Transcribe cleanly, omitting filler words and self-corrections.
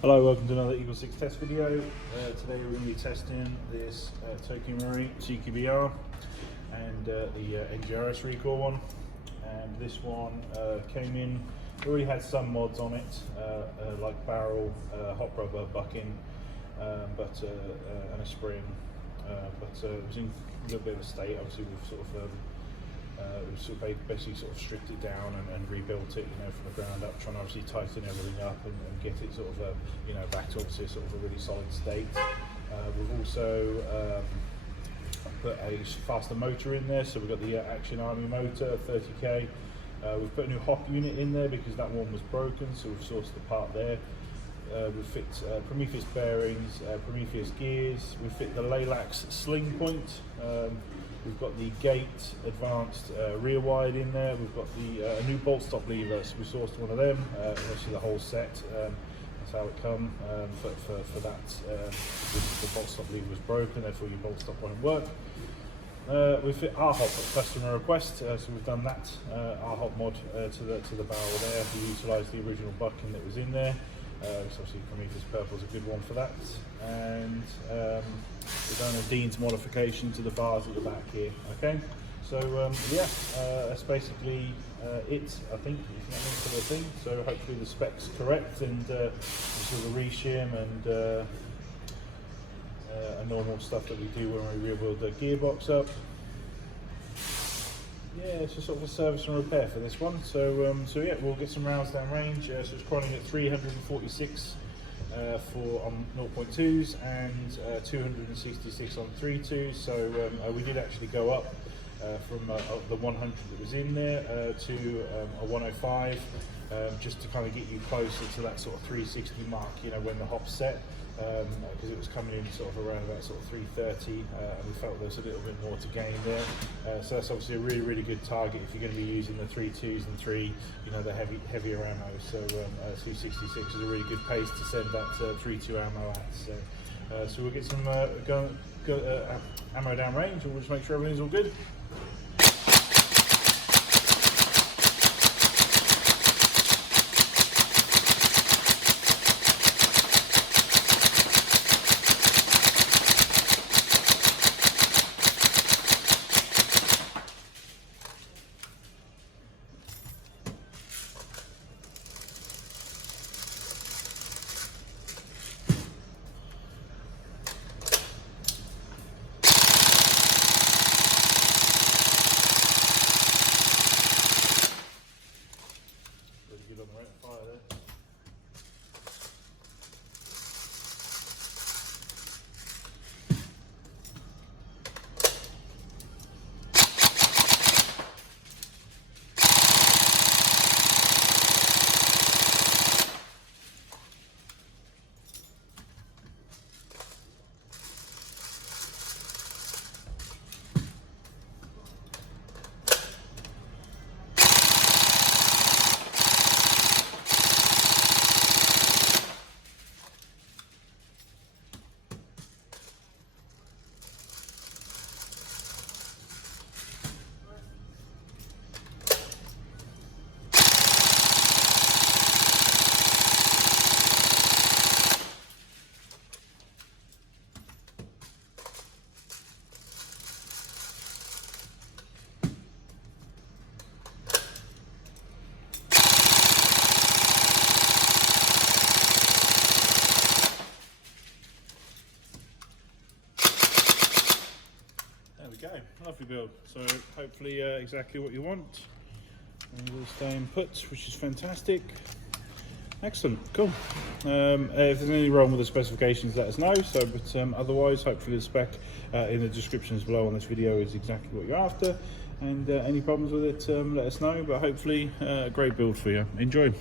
Hello, welcome to another Eagle 6 test video. Today we're going to be testing this Tokyo Marine CQBR and the NGRS recoil one. And this one came in, already had some mods on it, like barrel, hot rubber, bucking, and a spring. But it was in a little bit of a state. Obviously, we've basically stripped it down and rebuilt it, from the ground up, trying to obviously tighten everything up and get it back to obviously a really solid state. We've also put a faster motor in there, so we've got the Action Army motor, 30k. We've put a new hop unit in there because that one was broken, so we've sourced the part there. We've fit Prometheus Bearings, Prometheus Gears. We've fit the Laylax Sling point. We've got the Gate Advanced rear wide in there. We've got the new bolt stop lever, so we sourced one of them. Obviously the whole set, that's how it come. But for that, the bolt stop lever was broken, therefore your bolt stop won't work. We fit our hop at customer request, so we've done that our hop mod to the barrel there. We utilised the original bucking that was in there. So obviously Prometheus Purple is a good one for that, and we've done a Dean's modification to the bars at the back here. Okay, so that's basically it. I think for the thing. So hopefully the specs correct, and this is a reshim and a normal stuff that we do when we rebuild the gearbox up. Yeah, it's just sort of a service and repair for this one. So yeah, we'll get some rounds down range. So it's crawling at 346 on 0.2s and 266 on 3.2s. So we did actually go up from the 100 that was in there to a 105, just to kind of get you closer to that sort of 360 mark. When the hop's set. Because it was coming in sort of around about sort of 330, and we felt there was a little bit more to gain there. So that's obviously a really good target if you're going to be using the 3.2s and 3, the heavier ammo. So 266 is a really good pace to send that 3.2 ammo at. So we'll get some ammo down range, and we'll just make sure everything's all good. Go, lovely build. So hopefully exactly what you want, and we'll stay in put, which is fantastic. Excellent, cool. If there's anything wrong with the specifications, let us know. So, but otherwise, hopefully the spec in the descriptions below on this video is exactly what you're after. And any problems with it, let us know. But hopefully, a great build for you. Enjoy.